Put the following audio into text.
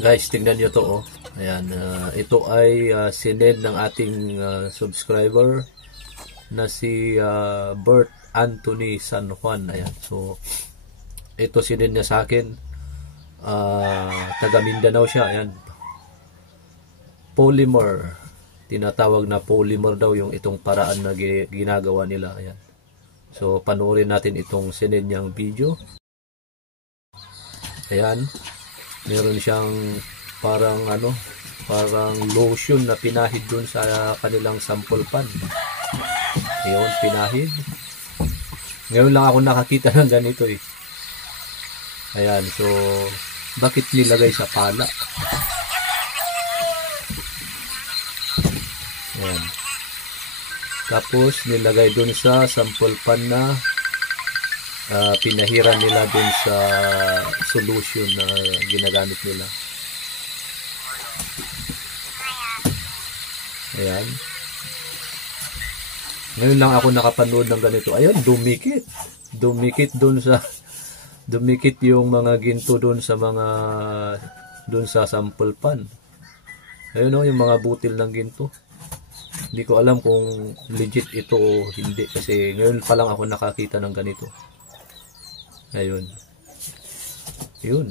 Guys, tingnan nyo to, oh. Ayan, ito ay sinend ng ating subscriber na si Bert Anthony San Juan. Ayan, so ito sinend niya sa akin. Taga Mindanao siya. Ayan, polymer, tinatawag na polymer daw yung itong paraan na ginagawa nila. Ayan, so panoorin natin itong sinend niyang video. Ayan, meron siyang parang parang lotion na pinahid dun sa kanilang sample pan. Ayun, pinahid. Ngayon lang ako nakakita ng ganito eh. Ayan, so bakit nilagay sa pala? Ayan. Tapos nilagay dun sa sample pan na pinahiran nila dun sa solution na ginagamit nila. Ayan. Ngayon lang ako nakapanood ng ganito. Ayan, dumikit. Dumikit dun sa dumikit yung mga ginto dun sa sample pan. Ayun yung mga butil ng ginto. Hindi ko alam kung legit ito o hindi kasi ngayon pa lang ako nakakita ng ganito. Ayun. Yun.